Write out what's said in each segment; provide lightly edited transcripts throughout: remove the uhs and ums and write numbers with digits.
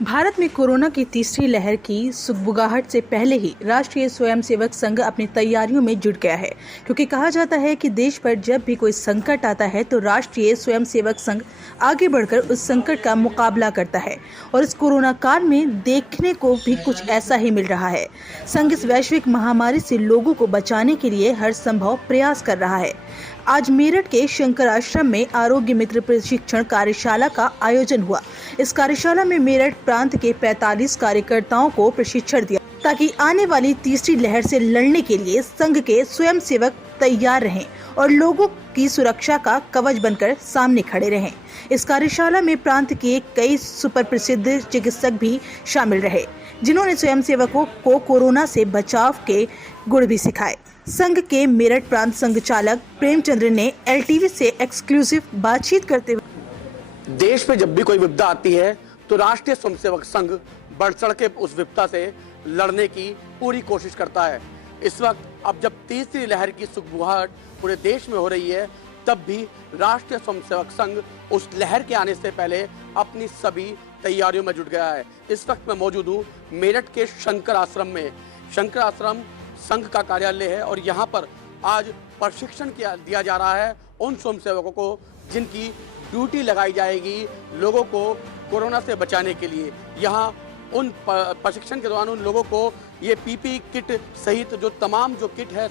भारत में कोरोना की तीसरी लहर की सुगबुगाहट से पहले ही राष्ट्रीय स्वयंसेवक संघ अपनी तैयारियों में जुट गया है, क्योंकि कहा जाता है कि देश पर जब भी कोई संकट आता है तो राष्ट्रीय स्वयंसेवक संघ आगे बढ़कर उस संकट का मुकाबला करता है। और इस कोरोना काल में देखने को भी कुछ ऐसा ही मिल रहा है। संघ इस वैश्विक महामारी से लोगों को बचाने के लिए हर संभव प्रयास कर रहा है। आज मेरठ के शंकर आश्रम में आरोग्य मित्र प्रशिक्षण कार्यशाला का आयोजन हुआ। इस कार्यशाला में मेरठ प्रांत के 45 कार्यकर्ताओं को प्रशिक्षण दिया ताकि आने वाली तीसरी लहर से लड़ने के लिए संघ के स्वयंसेवक तैयार रहें और लोगों की सुरक्षा का कवच बनकर सामने खड़े रहें। इस कार्यशाला में प्रांत के कई सुपर प्रसिद्ध चिकित्सक भी शामिल रहे, जिन्होंने स्वयंसेवकों को कोरोना से बचाव के गुण भी सिखाए। संघ के मेरठ प्रांत संघ चालक प्रेमचंद्र ने एलटीवी से एक्सक्लूसिव बातचीत करते हुए देश में जब भी कोई विपदा आती है तो राष्ट्रीय स्वयंसेवक संघ बढ़ चढ़ के उस विपदा से लड़ने की पूरी कोशिश करता है। इस वक्त अब जब तीसरी लहर की सुगबुगाहट पूरे देश में हो रही है, तब भी राष्ट्रीय स्वयंसेवक संघ उस लहर के आने से पहले अपनी सभी तैयारियों में जुट गया है। इस वक्त मैं मौजूद हूँ मेरठ के शंकर आश्रम में। शंकर आश्रम संघ का कार्यालय है और यहाँ पर आज प्रशिक्षण दिया जा रहा है उन स्वयंसेवकों को जिनकी ड्यूटी लगाई जाएगी लोगों को कोरोना से बचाने के लिए। यहाँ उन प्रशिक्षण के दौरान उन लोगों को ये पीपी किट सहित जो तमाम जो किट है,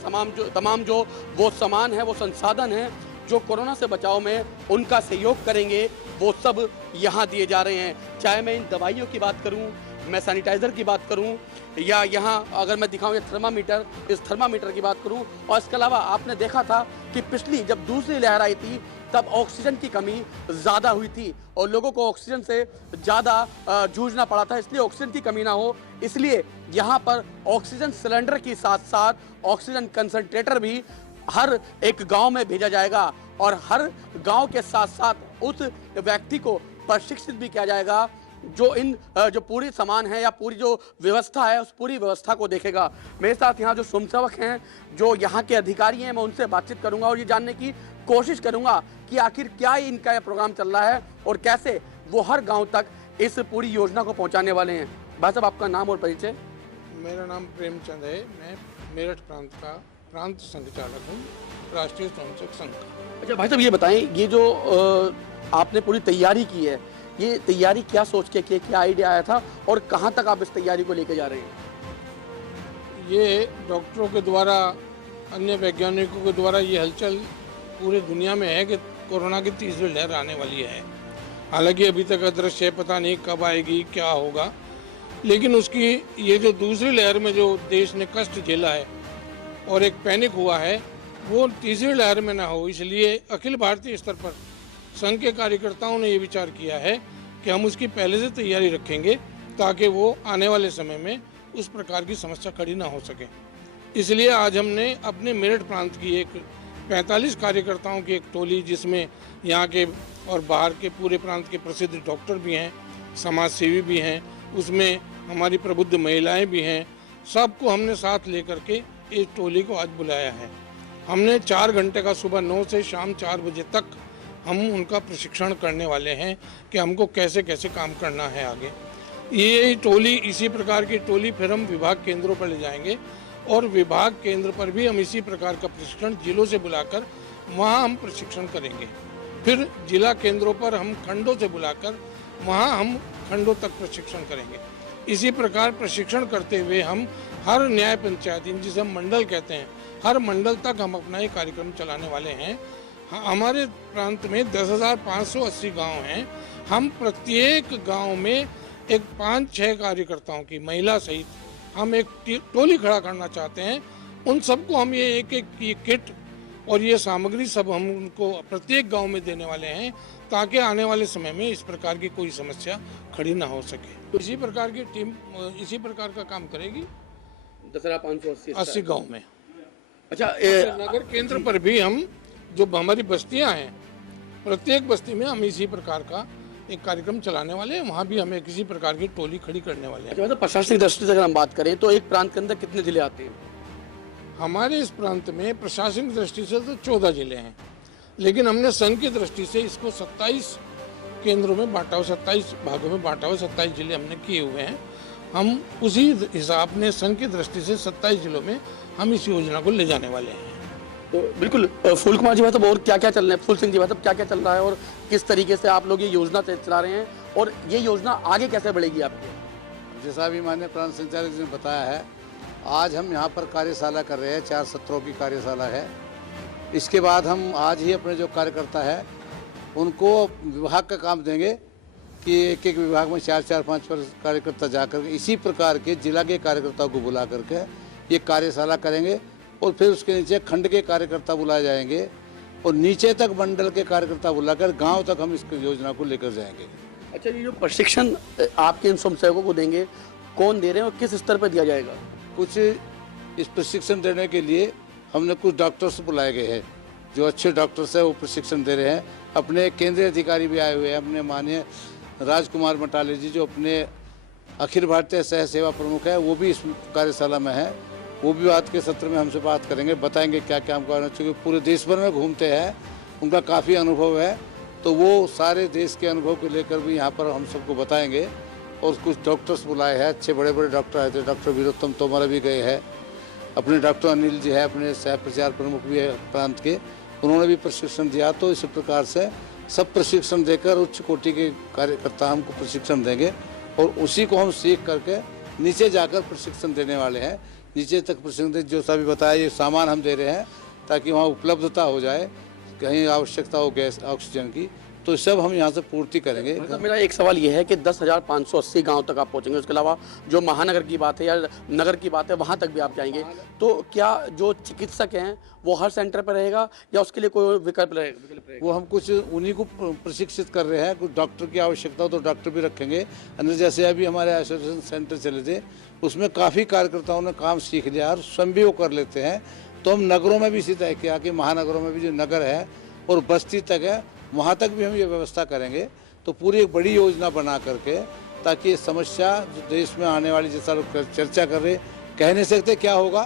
तमाम जो वो सामान है, वो संसाधन है जो कोरोना से बचाव में उनका सहयोग करेंगे, वो सब यहाँ दिए जा रहे हैं। चाहे मैं इन दवाइयों की बात करूँ, मैं सैनिटाइज़र की बात करूं, या यहाँ अगर मैं दिखाऊं ये थर्मामीटर, इस थर्मामीटर की बात करूं। और इसके अलावा आपने देखा था कि पिछली जब दूसरी लहर आई थी तब ऑक्सीजन की कमी ज़्यादा हुई थी और लोगों को ऑक्सीजन से ज़्यादा जूझना पड़ा था। इसलिए ऑक्सीजन की कमी ना हो, इसलिए यहाँ पर ऑक्सीजन सिलेंडर के साथ साथ ऑक्सीजन कंसंट्रेटर भी हर एक गाँव में भेजा जाएगा और हर गाँव के साथ साथ उस व्यक्ति को प्रशिक्षित भी किया जाएगा जो पूरी सामान है या पूरी जो व्यवस्था है उस पूरी व्यवस्था को देखेगा। मेरे साथ यहाँ जो स्वयंसेवक हैं, जो यहाँ के अधिकारी हैं, मैं उनसे बातचीत करूंगा और ये जानने की कोशिश करूंगा कि आखिर क्या इनका ये प्रोग्राम चल रहा है और कैसे वो हर गांव तक इस पूरी योजना को पहुँचाने वाले हैं। भाई साहब, आपका नाम और परिचय? मेरा नाम प्रेमचंद है। मैं मेरठ प्रांत का प्रांत संघ चालक हूँ, राष्ट्रीय स्वयंसेवक संघ का। अच्छा भाई साहब, ये बताएं, ये जो आपने पूरी तैयारी की है, ये तैयारी क्या सोच के की, क्या आइडिया आया था और कहाँ तक आप इस तैयारी को लेके जा रहे हैं? ये डॉक्टरों के द्वारा, अन्य वैज्ञानिकों के द्वारा ये हलचल पूरे दुनिया में है कि कोरोना की तीसरी लहर आने वाली है। हालांकि अभी तक अदृश्य है, पता नहीं कब आएगी, क्या होगा, लेकिन उसकी ये जो दूसरी लहर में जो देश ने कष्ट झेला है और एक पैनिक हुआ है, वो तीसरी लहर में ना हो, इसलिए अखिल भारतीय स्तर पर संघ के कार्यकर्ताओं ने ये विचार किया है कि हम उसकी पहले से तैयारी रखेंगे ताकि वो आने वाले समय में उस प्रकार की समस्या खड़ी ना हो सके। इसलिए आज हमने अपने मेरठ प्रांत की एक 45 कार्यकर्ताओं की एक टोली, जिसमें यहाँ के और बाहर के पूरे प्रांत के प्रसिद्ध डॉक्टर भी हैं, समाज सेवी भी हैं, उसमें हमारी प्रबुद्ध महिलाएं भी हैं, सबको हमने साथ लेकर के इस टोली को आज बुलाया है। हमने 4 घंटे का सुबह 9 से शाम 4 बजे तक हम उनका प्रशिक्षण करने वाले हैं कि हमको कैसे कैसे काम करना है आगे। ये टोली, इसी प्रकार की टोली फिर हम विभाग केंद्रों पर ले जाएंगे और विभाग केंद्र पर भी हम इसी प्रकार का प्रशिक्षण जिलों से बुलाकर वहाँ हम प्रशिक्षण करेंगे। फिर जिला केंद्रों पर हम खंडों से बुलाकर वहाँ हम खंडों तक प्रशिक्षण करेंगे। इसी प्रकार प्रशिक्षण करते हुए हम हर न्याय पंचायत, जिसे हम मंडल कहते हैं, हर मंडल तक हम अपना ये कार्यक्रम चलाने वाले हैं। हमारे प्रांत में 10,580 गांव हैं। हम प्रत्येक गांव में एक 5-6 कार्यकर्ताओं की, महिला सहित, हम एक टोली खड़ा करना चाहते हैं। उन सबको हम ये एक किट और ये सामग्री सब हम उनको प्रत्येक गांव में देने वाले हैं ताकि आने वाले समय में इस प्रकार की कोई समस्या खड़ी ना हो सके। तो इसी प्रकार की टीम इसी प्रकार का काम करेगी 10,580 गाँव में। अच्छा, नगर केंद्र पर भी हम, जो हमारी बस्तियां हैं, प्रत्येक बस्ती में हम इसी प्रकार का एक कार्यक्रम चलाने वाले हैं। वहाँ भी हमें किसी प्रकार की टोली खड़ी करने वाले हैं। अच्छा, मतलब प्रशासनिक दृष्टि से अगर हम बात करें तो एक प्रांत के अंदर कितने जिले आते हैं? हमारे इस प्रांत में प्रशासनिक दृष्टि से तो 14 जिले हैं, लेकिन हमने संघ की दृष्टि से इसको 27 केंद्रों में बांटा हुआ, 27 भागों में बांटा हुआ, 27 जिले हमने किए हुए हैं। हम उसी हिसाब ने संघ की दृष्टि से 27 जिलों में हम इस योजना को ले जाने वाले हैं। तो बिल्कुल फूल कुमार जी भाई, और क्या क्या चल रहा है, फूल सिंह जी भाई, क्या क्या चल रहा है और किस तरीके से आप लोग ये योजना चला रहे हैं और ये योजना आगे कैसे बढ़ेगी आपकी? जैसा अभी माननीय प्रांत संचालक जी ने बताया है, आज हम यहाँ पर कार्यशाला कर रहे हैं, 4 सत्रों की कार्यशाला है। इसके बाद हम आज ही अपने जो कार्यकर्ता है उनको विभाग का काम देंगे कि एक एक विभाग में 4-4, 5 कार्यकर्ता जाकर इसी प्रकार के जिला के कार्यकर्ताओं को बुला करके ये कार्यशाला करेंगे और फिर उसके नीचे खंड के कार्यकर्ता बुलाए जाएंगे और नीचे तक मंडल के कार्यकर्ता बुलाकर गांव तक हम इस योजना को लेकर जाएंगे। अच्छा, ये जो प्रशिक्षण आपके इन स्वयंसेवकों को देंगे, कौन दे रहे हैं और किस स्तर पर दिया जाएगा? कुछ इस प्रशिक्षण देने के लिए हमने कुछ डॉक्टर्स बुलाए गए हैं, जो अच्छे डॉक्टर्स हैं वो प्रशिक्षण दे रहे हैं। अपने केंद्रीय अधिकारी भी आए हुए हैं, अपने माननीय राजकुमार मटाले जी जो अपने अखिल भारतीय सह सेवा प्रमुख है, वो भी इस कार्यशाला में है। वो भी बात के सत्र में हमसे बात करेंगे, बताएंगे क्या क्या हमको आना चाहिए। पूरे देश भर में घूमते हैं, उनका काफ़ी अनुभव है, तो वो सारे देश के अनुभव को लेकर भी यहाँ पर हम सबको बताएंगे। और कुछ डॉक्टर्स बुलाए हैं, अच्छे बड़े बड़े डॉक्टर आए थे, डॉक्टर वीरोत्तम तोमर भी गए हैं, अपने डॉक्टर अनिल जी है, अपने सह प्रचार प्रमुख भी है प्रांत के, उन्होंने भी प्रशिक्षण दिया। तो इसी प्रकार से सब प्रशिक्षण देकर उच्च कोटि के कार्यकर्ता हमको प्रशिक्षण देंगे और उसी को हम सीख करके नीचे जाकर प्रशिक्षण देने वाले हैं। नीचे तक प्रशिक्षण दे, जो सभी बताया, ये सामान हम दे रहे हैं ताकि वहाँ उपलब्धता हो जाए, कहीं आवश्यकता हो गैस ऑक्सीजन की, तो सब हम यहाँ से पूर्ति करेंगे। मतलब मेरा एक सवाल ये है कि 10,580 गांव तक आप पहुंचेंगे, उसके अलावा जो महानगर की बात है या नगर की बात है वहां तक भी आप जाएंगे, तो क्या जो चिकित्सक हैं वो हर सेंटर पर रहेगा या उसके लिए कोई विकल्प रहेगा? वो हम कुछ उन्हीं को प्रशिक्षित कर रहे हैं। कुछ डॉक्टर की आवश्यकता हो तो डॉक्टर भी रखेंगे। अन्य जैसे अभी हमारे आइसोलेशन सेंटर चले थे, उसमें काफ़ी कार्यकर्ताओं ने काम सीख लिया और स्वयं भी वो कर लेते हैं। तो हम नगरों में भी इसी तरह किया कि महानगरों में भी जो नगर है और बस्ती तक है, वहाँ तक भी हम ये व्यवस्था करेंगे। तो पूरी एक बड़ी योजना बना करके, ताकि ये समस्या जो देश में आने वाली, जैसा लोग चर्चा कर रहे, कह नहीं सकते क्या होगा,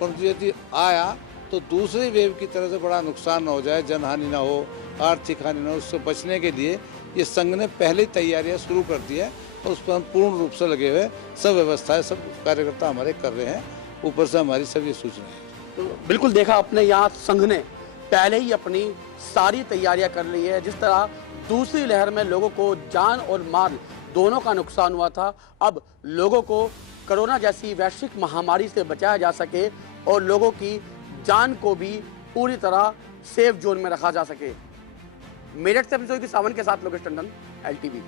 परंतु यदि आया तो दूसरी वेव की तरह से बड़ा नुकसान न हो जाए, जनहानि ना हो, आर्थिक हानि ना हो, उससे बचने के लिए ये संघ ने पहले ही तैयारियाँ शुरू कर दी है और उस पर हम पूर्ण रूप से लगे हुए, सब व्यवस्थाएं सब कार्यकर्ता हमारे कर रहे हैं। ऊपर से हमारी सभी सूचनाएं। तो बिल्कुल देखा अपने, यहाँ संघ ने पहले ही अपनी सारी तैयारियां कर ली है। जिस तरह दूसरी लहर में लोगों को जान और माल दोनों का नुकसान हुआ था, अब लोगों को कोरोना जैसी वैश्विक महामारी से बचाया जा सके और लोगों की जान को भी पूरी तरह सेफ जोन में रखा जा सके। मेरठ से सावन के साथ लोकेश टंडन, LTV।